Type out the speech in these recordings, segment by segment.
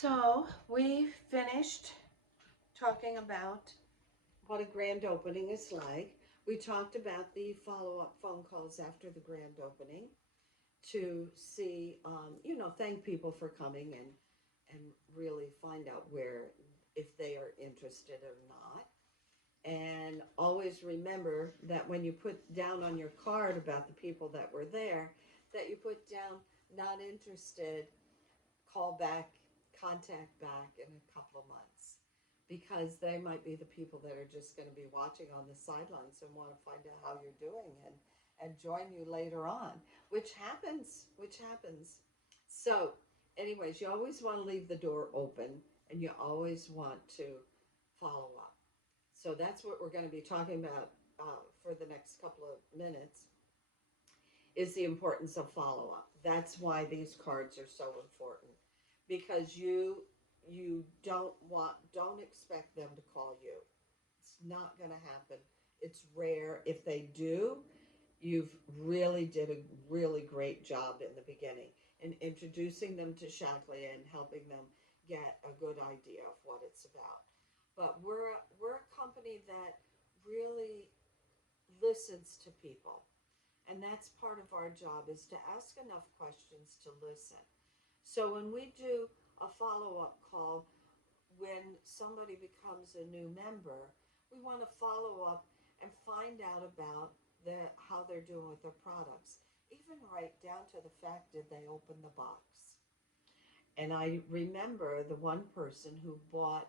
So we finished talking about what a grand opening is like. We talked about the follow up phone calls after the grand opening to see, thank people for coming and really find out where, if they are interested or not. And always remember that when you put down on your card about the people that were there, that you put down not interested, call back, contact back in a couple of months, because they might be the people that are just going to be watching on the sidelines and want to find out how you're doing and join you later on, which happens. So, anyways, you always want to leave the door open, and you always want to follow up. So that's what we're going to be talking about for the next couple of minutes, is the importance of follow up. That's why these cards are so important, because you don't expect them to call you. It's not going to happen. It's rare. If they do, you've really did a really great job in the beginning in introducing them to Shaklee and helping them get a good idea of what it's about. But we're a company that really listens to people, and that's part of our job, is to ask enough questions to listen. So when we do a follow-up call, when somebody becomes a new member, we want to follow up and find out about how they're doing with their products, even right down to the fact, did they open the box. And I remember the one person who bought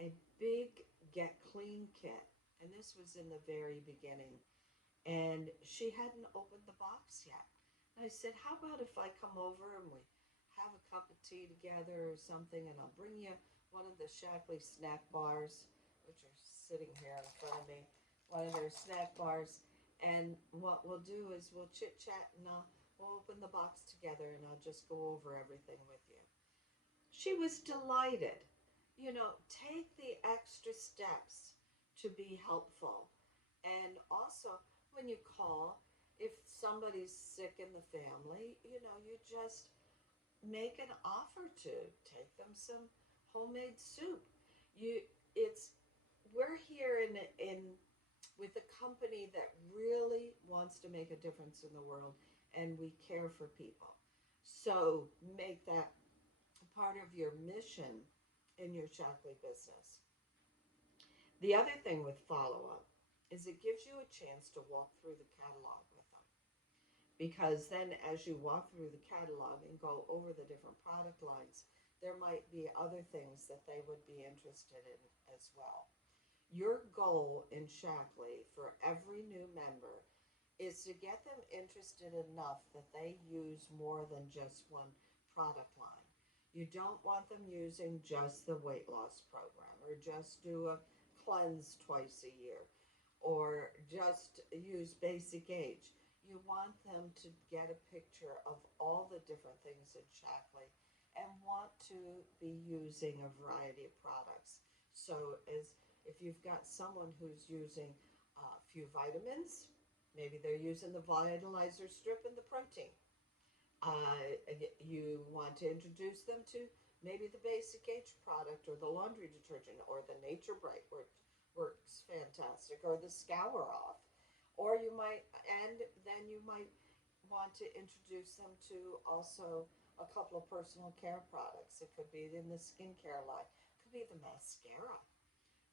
a big Get Clean kit, and this was in the very beginning, and she hadn't opened the box yet. And I said, how about if I come over and we have a cup of tea together or something, and I'll bring you one of the Shaklee snack bars, which are sitting here in front of me, one of their snack bars. And what we'll do is we'll chit chat, and we'll open the box together, and I'll just go over everything with you. She was delighted. Take the extra steps to be helpful. And also, when you call, if somebody's sick in the family, you just make an offer to take them some homemade soup. You, it's we're here in with a company that really wants to make a difference in the world, and we care for people. So make that part of your mission in your Shaklee business. The other thing with follow up is it gives you a chance to walk through the catalog with them. Because then, as you walk through the catalog and go over the different product lines, there might be other things that they would be interested in as well. Your goal in Shaklee for every new member is to get them interested enough that they use more than just one product line. You don't want them using just the weight loss program, or just do a cleanse twice a year, or just use Basic Age. You want them to get a picture of all the different things in Shaklee and want to be using a variety of products. So, as if you've got someone who's using a few vitamins, maybe they're using the Vitalizer strip and the protein. You want to introduce them to maybe the Basic Age product, or the laundry detergent, or the Nature Bright, which works fantastic, or the Scour Off. Or you might, and then you might want to introduce them to also a couple of personal care products. It could be in the skincare line, it could be the mascara.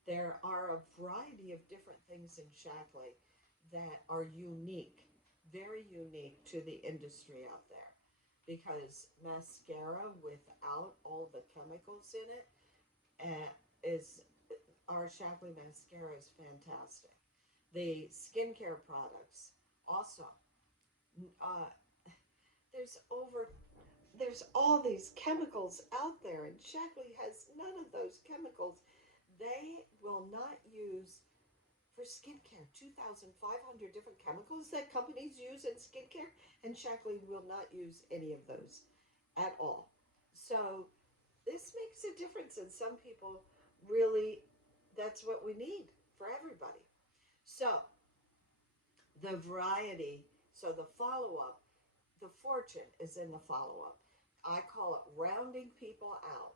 There are a variety of different things in Shaklee that are unique, very unique to the industry out there. Because mascara without all the chemicals in it is our Shaklee mascara is fantastic. The skincare products also. Uh, there's over there's all these chemicals out there, and Shaklee has none of those chemicals. They will not use for skincare 2,500 different chemicals that companies use in skincare, and Shaklee will not use any of those at all. So this makes a difference, and some people really, that's what we need for everybody. So the variety, so the follow up, the fortune is in the follow up. I call it rounding people out.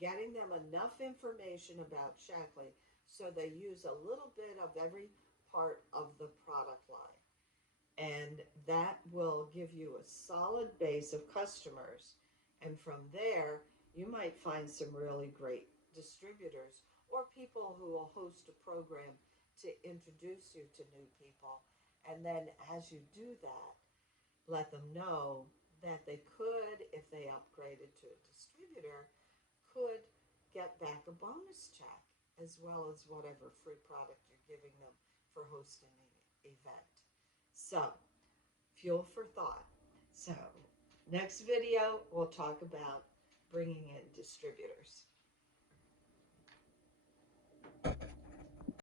getting them enough information about Shaklee so they use a little bit of every part of the product line. And that will give you a solid base of customers. And from there, you might find some really great distributors or people who will host a program to introduce you to new people. And then as you do that, let them know that they could, if they upgraded to a distributor, could get back a bonus check as well as whatever free product you're giving them for hosting the event. So, fuel for thought. So, next video, we'll talk about bringing in distributors.